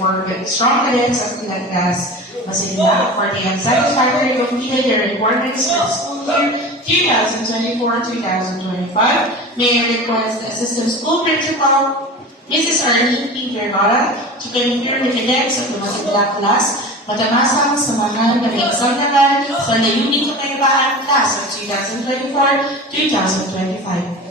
2024 with strong cadets of Pilangas, Masinila for the unsatisfactory completed their requirements for school year 2024-2025. May I request the Assistant School Principal, Mrs. Arlene P. Vergara, to confirm the cadets of the Masinila class matamasang samahan na may examnagan sa layuning kapayapaan class of 2024-2025.